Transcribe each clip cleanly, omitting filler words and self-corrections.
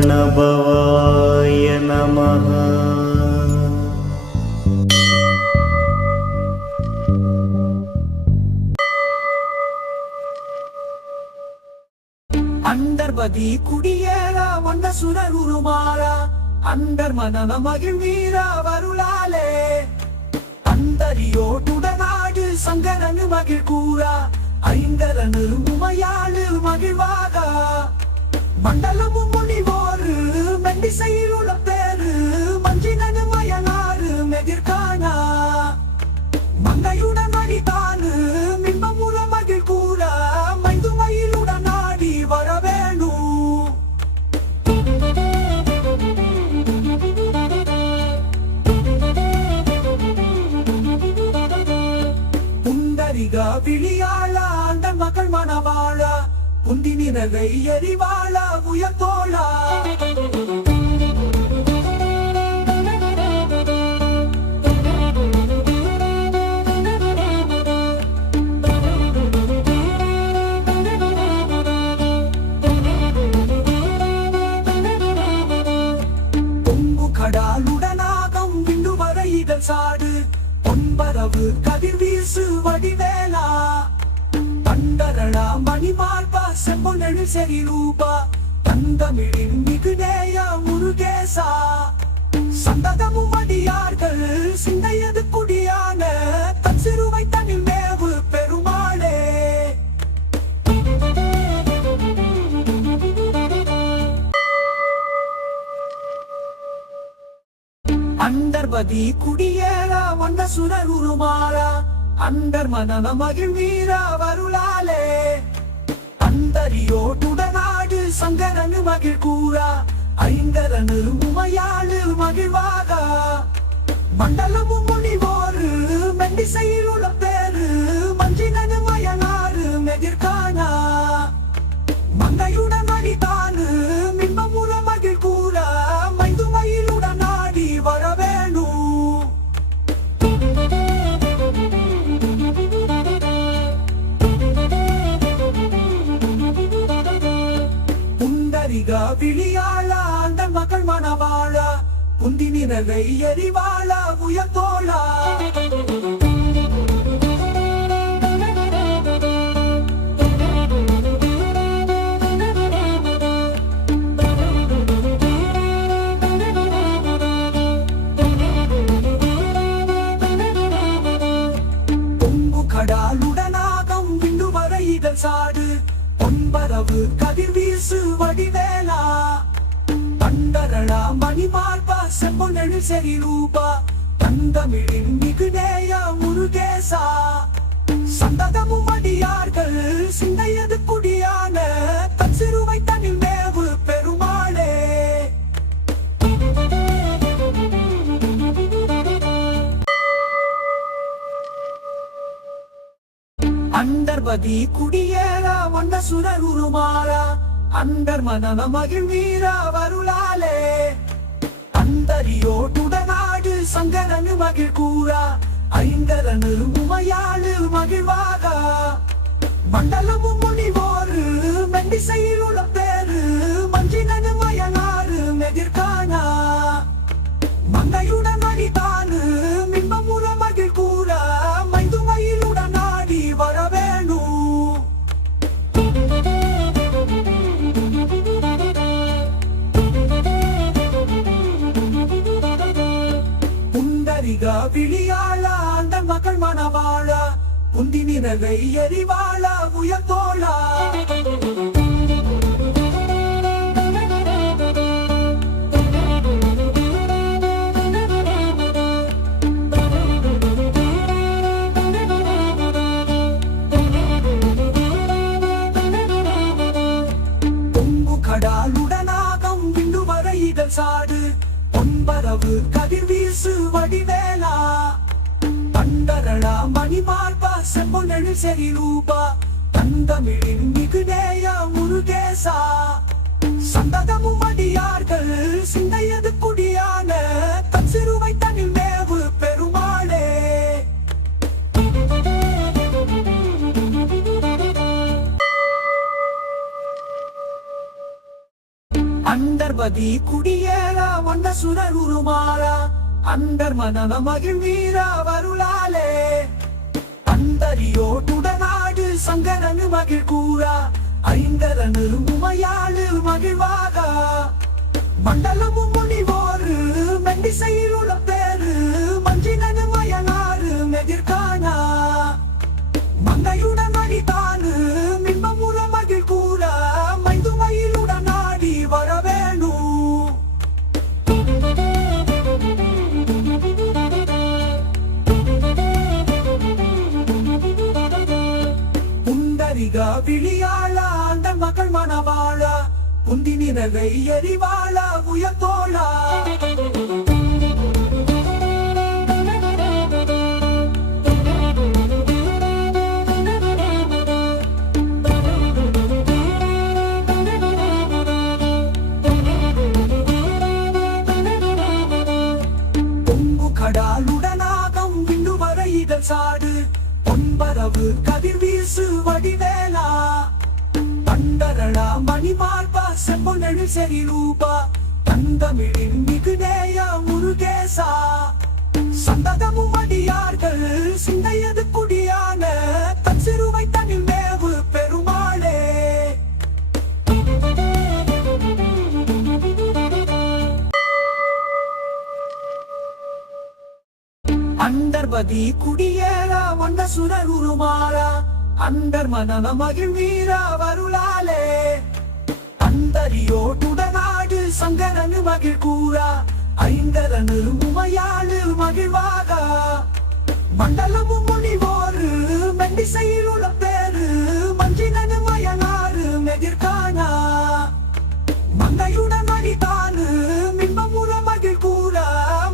प्रणभवाय नमः। அண்டர்பதி குடியேற வந்த சுரர் உருமாறா அண்டர் மனன மகிழ்வீரா வருளாலே அந்தரியோட்டுடனாடு சங்கரனு மகிழ் கூறா ஐங்கரனு உமையாளு மகிழ்வாகா மண்டலமும் முனிவோரு மெண்டிசையில் உள்ள பேரு மஞ்சினனு மயனாறு மெதிர்கானா மங்கையுடன் மடித்தானு மின்பமுற மகிழ் கூறா மைந்துமையிலுடன் நாடி வரவேணு புண்டரிகா விழியாளா அந்த மகள் மணவாளா புந்தி நிறகை எரிவாளா உயர்த்தோளா கடலுடனாகம் விண்டு வர இதழ் சாடு பொன்பரவு கதிர் வீசு வடிவேலா பண்டரளா மணிமார்பா செம்பொன்னெழு செறி ரூபா தந்தமிழின் மிகுநேய முருகேசா சந்ததமும் அடியார்கள் சிந்தையது குடியான தன் சிறுவை தனில் மேவு பெருமாளே அண்டர்பதி குடியேற வந்த சுரர் உருமாறா அண்டர் மனன மகிழ்வீரா வருளாலே அந்தரியோட்டுடனாடு சங்கரனு மகிழ் கூறா ஐங்கரனு உமையாளு மகிழ்வாகா மண்டலமும் முனிவோரு மெண்டிசையில் உள்ள பேரு மஞ்சினனு மயனாறு மெதிர்கானா மங்கையுடன் மடித்தானு மின்பமுற மகிழ் கூறா மைந்துமையிலுடன் நாடி வரவேணு புண்டரிகா விழியாளா அந்த மகள் மணவாளா புந்தி நிறகை எரிவாளா உயர்த்தோளா கடலுடனாகம் விண்டு வர இதழ் சாடு பொன்பரவு கதிர் வீசு வடிவேலா பண்டரளா மணிமார்பா செம்பொன்னெழு செறி ரூபா தந்தமிழின் மிகுநேய முருகேசா சந்ததமும் அடியார்கள் சிந்தையது குடியான தன் சிறுவை தனில் மேவு பெருமாளே அண்டர்பதி குடியேற வந்த சுரர் உருமாறா அண்டர் மனன மகிழ்வீரா வருளாலே அந்தரியோட்டுடனாடு சங்கரனு மகிழ் கூறா ஐங்கரனு உமையாளு மகிழ்வாகா மண்டலமும் முனிவோரு மெண்டிசையில் உள்ள பேரு மஞ்சினனு மயனாறு மெதிர்கானா மங்கையுடன் மடித்தானு மின்பமுற மகிழ் கூறா மைந்துமையிலுடன் நாடி வரவேணு புண்டரிகா விழியாளா அந்த மகள் மணவாளா புந்தி நிறகை எரிவாளா உயர்த்தோளா கடலுடனாகம் விண்டு வர இதழ் சாடு பொன்பரவு கதிர் வீசு வடிவேலா பண்டரளா மணிமார்பா செம்பொன்னெழு செறி ரூபா தந்தமிழின் மிகுநேய முருகேசா சந்ததமும் அடியார்கள் சிந்தையது குடியான தன் சிறுவை தனில் மேவு பெருமாளே அண்டர்பதி குடியேற வந்த சுரர் உருமாறா அண்டர் மனன மகிழ் வீரா வருளாலே அந்தரியோட்டுடனாடு சங்கரனு மகிழ் கூறா ஐங்கரனு உமையாளு மகிழ்வாகா மண்டலமும் முனிவோரு மெண்டிசையிலுள்ள பேரு மஞ்சினனு மயனாறு மெதிர்கானா மங்கையுடன் அடித்தானு மின்பமுற மகிழ் கூறா மைந்துமையிலுடன் ஆடி வரவேணு புண்டரிகா விழியாளா அந்த மகள் மணவாளா புந்தி நிறவை எரிவாளா உயர்த்தோளா கடலுடனாகம் விண்டு வர இதழ் சாடு பொன்பரவு கதிர் வீசு வடிவேலா தண்டரடா மணிமார்பா செம்பொன்னெழு செறி ரூபா தந்தமிழின் மிகுநேய முருகேசா சந்ததமும் அடியார்கள் சிந்தையது குடியான தன் சிறுவை தனில் மேவு பெருமாளே அண்டர்பதி குடியேற வந்த சுரர் உருமாறா அண்டர் மனன மகிழ் வீரா வருளாலே அந்தரியோட்டுடனாடு சங்கரனு மகிழ் கூறா ஐங்கரனு உமையாளு மகிழ்வாகா மண்டலமும் முனிவோரு மெண்டிசையிலுள்ள பேரு மஞ்சினனு மயனாறு மெதிர்கானா மங்கையுடன் அடித்தானு மின்பமுற மகிழ் கூறா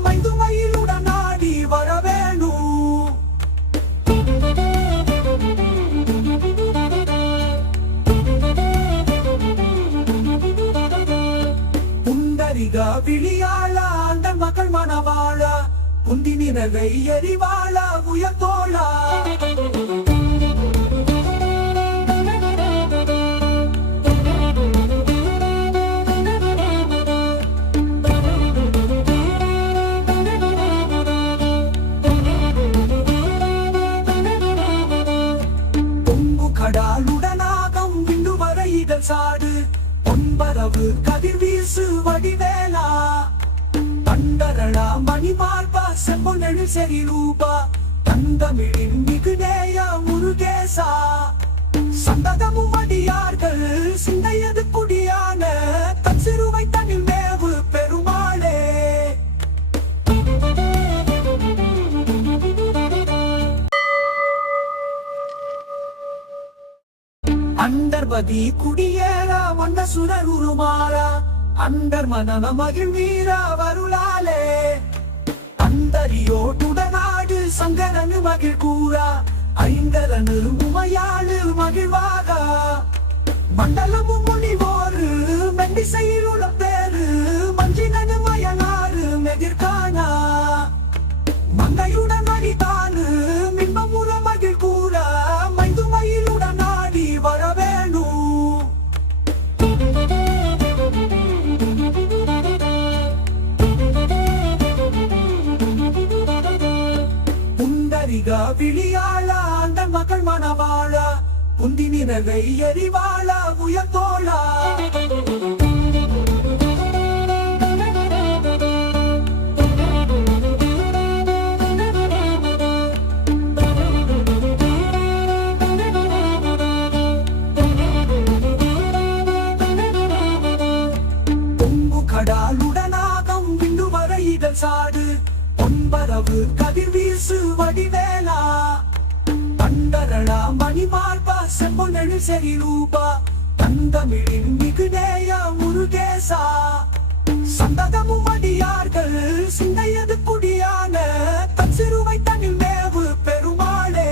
மைந்துமையிலுடன் ஆடி வரவேணு புண்டரிகா விழியாளா அந்த மகள் மணவாளா புந்தி நிறவை எரிவாளா உயர்த்தோளா கடலுடனாகம் விண்டு வர இதழ் சாடு பொன்பரவு கதிர் வீசு வடிவேலா தண்டரடா மணிமார்பா செம்பொன்னெழு செறி ரூபா தந்தமிழின் மிகுநேய முருகேசா சந்ததமும் அடியார்கள் சிந்தையது குடியான தன் சிறுவை தனில் மேவு பெருமாளே அண்டர்பதி குடியேற வந்த சுரர் உருமாறா அண்டர் மனன மகிழ் வீரா வருளாலே அந்தரியோட்டுடனாடு சங்கரனு மகிழ் கூறா ஐங்கரனு உமையாளு மகிழ்வாகா மண்டலமும் முனிவோரு மெண்டிசையிலுள்ள பேரு மஞ்சினனு மயனாறு மெதிர்கானா மங்கையுடன் அடித்தானு மின்பமுற மகிழ் கூறா மைந்துமையிலுடன் ஆடி வரவேணு புண்டரிகா விழியாளா அந்த மகள் மணவாளா புந்தி நிறவை எரிவாளா உயர்த்தோளா கடலுடனாகம் விண்டு வர இதழ் சாடு பொன்பரவு கதிர் வீசு வடிவேலா தண்டரடா மணிமார்பா செம்பொன்னெழு செறி ரூபா தந்தமிழின் மிகுநேய முருகேசா சந்ததமும் அடியார்கள் சிந்தையது குடியான தன் சிறுவை தனில் மேவு பெருமாளே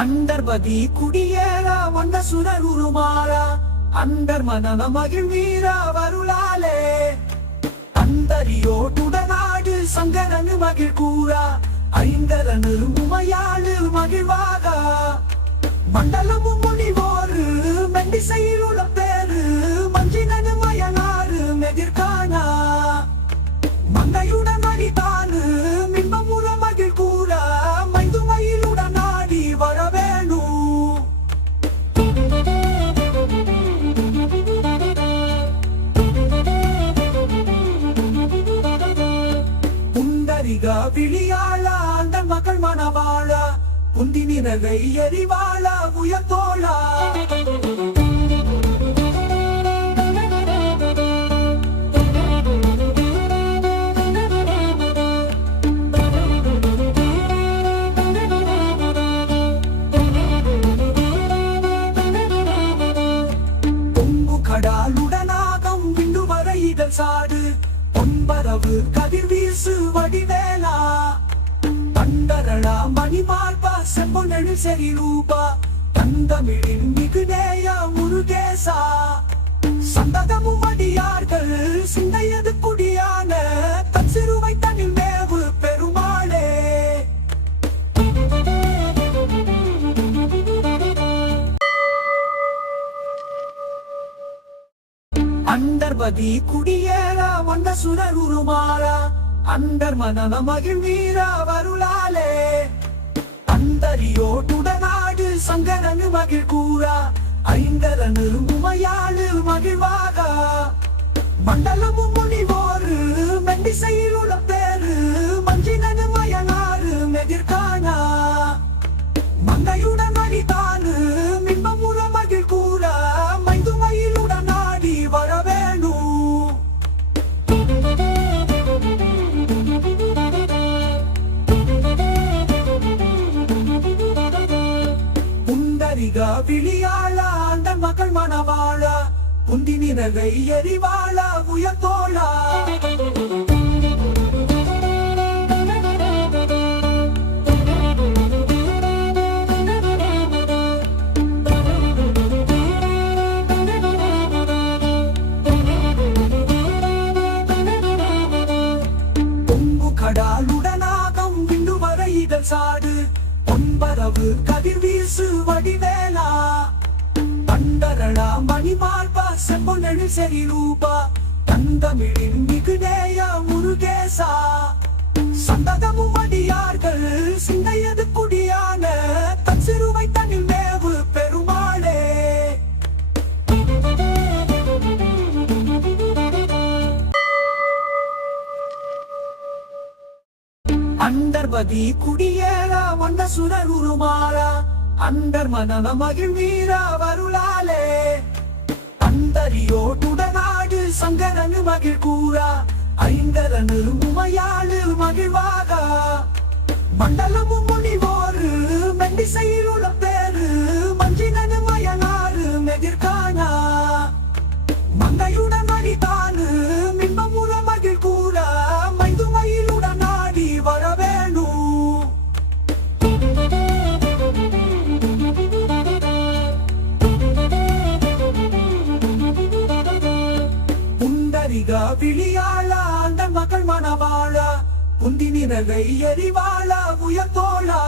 அண்டர்பதி குடியேற வந்த சுரர் உருமாறா அண்டர் மனன மகிழ் வீரா வருளாலே அந்தரியோட்டுடனாடு சங்கரனு மகிழ் கூறா ஐங்கரனு உமையாளு மகிழ்வாக மண்டலமும் முனிவோரு மெண்டிசையில் உள்ள பேரு மஞ்சினனு மயனாறு மெதிர்கானா மங்கையுடன் அடித்தானு மின்பமுற மகிழ் கூற மைந்துமையிலுடன் ஆடி வரவேணு புண்டரிக விழியாள அந்த மகள் மணவாள புந்தி நிறகை எரிவாள உயர்த்தோளா கடலுடனாகம் விண்டு வர இதழ் சாடு பொன்பரவு கதிர் வீசு வடிவேலா தண்டரளா மணிமார்பா செம்பொன்னெழு செறி ரூபா தந்தமிழின் மிகுநேய முருகேசா சந்ததமும் அடியார்கள் சிந்தையது குடியான தன் சிறுவை தனில் மேவு பெருமாளே அண்டர்பதி குடியேற வந்த சுரர் உருமாறா அண்டர் மனன மகிழ் வீரா வருளாலே அந்தரியோட்டுடனாடு சங்கரனு மகிழ் கூறா ஐங்கரனு உமையாளு மகிழ்வாக மண்டலமும் முனிவோரு மெண்டிசையில் உள்ள பேரு மஞ்சினனு மயனாறு மெதிர்கானா மங்கையுடன் அடித்தானு மின்பமுற மகிழ் கூற மைந்துமையிலுடன் ஆடி வரவேணு புண்டரிக விழியாள அந்த மகள் மணவாள புந்தி நிறகை எரிவாள உயர்த்தோளா கடலுடனாகம் விண்டு வர இதழ் சாடு பொன்பரவு கதிர் வீசு வடிவேலா தண்டரளா மணிமார்பா செம்பொன்னெழு செறி ரூபா தந்தமிழின் மிகுநேய முருகேசா சந்ததமும் அடியார்கள் சிந்தையது குடியான தன் சிறுவை தனில் மேவு பெருமாளே அண்டர்பதி குடியேற வந்த சுரர் உருமாறா அண்டர் மனன மகிழ் வீரா வருளாலே அந்தரியோட்டுடனாடு சங்கரனு மகிழ் கூறா ஐங்கரனு உமையாளு மகிழ்வாக மண்டலமும் முனிவோரு மெண்டிசையில் உள்ள பேரு மஞ்சினனு மயனாறு மெதிர்கானா மங்கையுடன் அடித்தானு மின்பமுற மகிழ் கூற மைந்துமையிலுடன் ஆடி வரவேணு புண்டரிக விழியாள அந்த மகள் மணவாள புந்தி நிறகை எரிவாள உயர்த்தோளா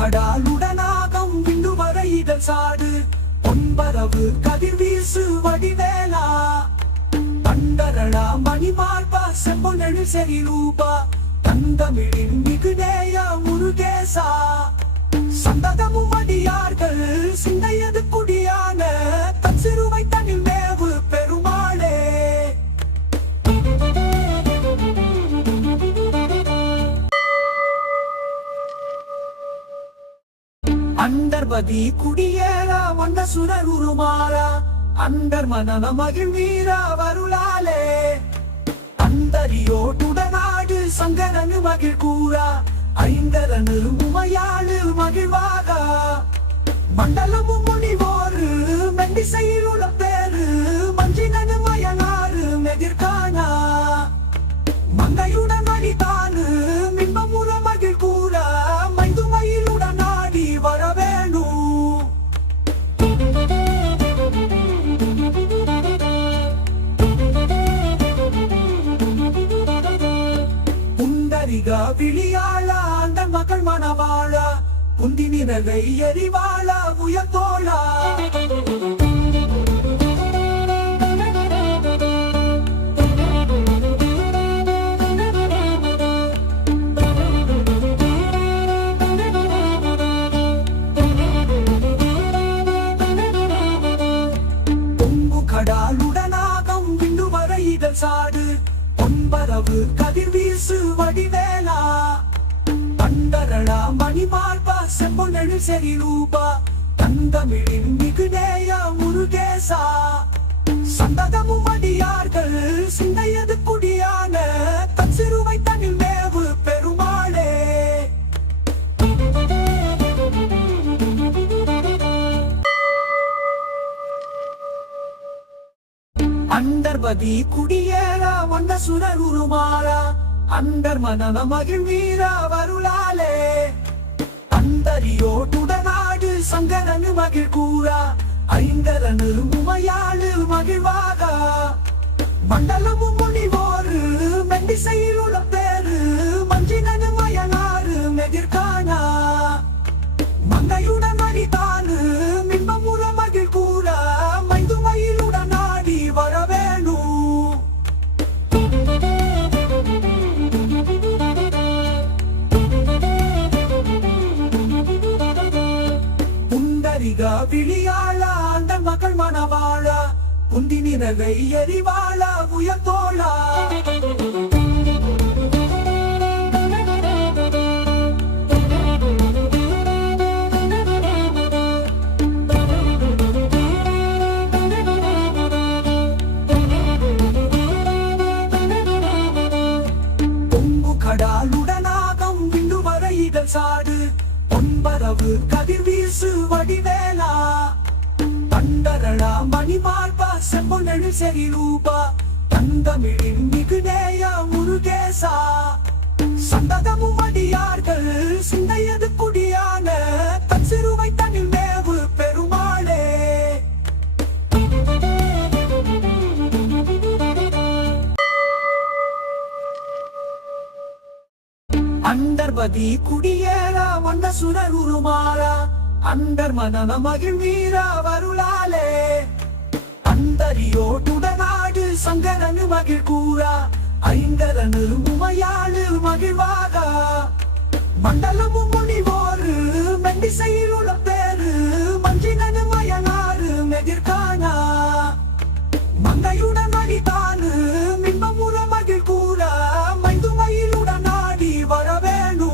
கடலுடனாகம் விண்டு வர இதழ் சாடு பொன்பரவு கதிர் வீசு வடிவேலா தண்டரளா மணிமார்பா செம்பொன்னெழு செறி ரூபா தந்தமிழின் மிகுநேய முருகேசா சந்ததமும் அடியார்கள் சிந்தையது குடியான தன் சிறுவை தனில் மேவு பெருமாளே அண்டர்பதி குடியேற வந்த சுரர் உருமாறா அண்டர் மனன மகிழ் வீரா வருளாலே அந்தரியோட்டுடனாடு சங்கரனு மகிழ் கூறா ஐங்கரனு உமையாளு மகிழ்வாக மண்டலமும் முனிவோரு மெண்டிசையில் உள்ள பேரு மஞ்சினனு மயனாறு மெதிர்கானா மங்கையுடன் அடித்தானு குந்தி நிறகை எரிவாளா உயர்த்தோளா கடலுடனாகம் விண்டு வர இதழ் சாடு பொன்பரவு கதிர் வீசு வடிவேலா பண்டரடா மணிமார்பா செம்பொன்னெழு செறி ரூபா தந்தமிழின் மிகுநேய முருகேசா சந்ததமும் அடியார்கள் சிந்தையது குடியான தன் சிறுவை தனில் மேவு பெருமாளே அண்டர்பதி குடியேறா வண்ண சுரர் உருமாறா அண்டர் மனன மகிழ் வீரா வருளாலே அந்தரியோட்டுடனாடு சங்கரனு மகிழ் கூறா ஐங்கரனு உமையாளு மகிழ்வாகா மண்டலமும் முனிவோரு மெண்டிசையில் உள்ள பேரு மஞ்சினனு மயனாறு மெதிர்கானா மங்கையுடன் அடித்தானு மின்பமுற மகிழ் கூறா மைதுமையிலுடன் ஆடி வரவேணு புண்டரிகா விழியாளா அந்த மகள் மணவாளா குந்தி நிறகை எரிவாளா உயர்த்தோளா கடலுடனாகம் விண்டு வர இதழ் சாடு பொன்பரவு கதிர் வீசு வடிவேலா பண்டரடா மணிமார்பா செம்பொன்னெழு செறி ரூபா தந்தமிழின் மிகுநேய முருகேசா சந்ததமும் அடியார்கள் சிந்தையது குடியான தன் சிறுவை தனில் மேவு பெருமாளே அண்டர்பதி குடியேறா வண்ண சுரர் உருமாறா அண்டர் மனன மகிழ் வீரா வருளாலே அந்தரியோட்டுடனாடு சங்கரனு மகிழ் கூறா ஐங்கரனு உமையாளு மகிழ்வாகா மண்டலமும் முனிவோரு மெண்டிசையில் உள்ள பேரு மஞ்சினனு மயனாறு மெதிர்கானா மங்கையுடன் அடித்தானு மின்பமுற மகிழ் கூறா மைதுமையிலுடன் ஆடி வரவேணு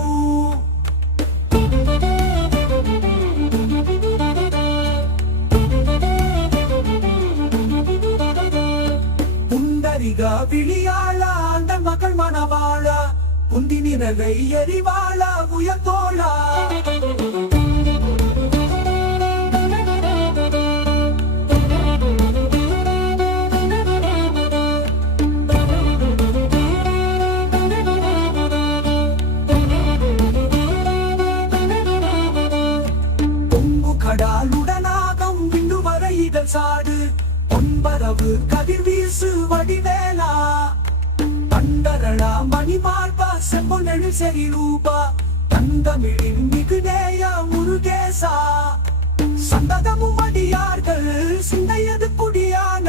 புண்டரிகா விழியாளா அந்த மகள் மணவாளா குந்தி நிறகை எரிவாளா உயர்த்தோளா கடலுடனாகம் விண்டு வர இதழ் சாடு பொன்பரவு கதிர் வீசு வடிவேலா பண்டரடா மணிமார்பா செம்பொன்னெழு செறி ரூபா தந்தமிழின் மிகுநேய முருகேசா சந்ததமும் அடியார்கள் சிந்தையது குடியான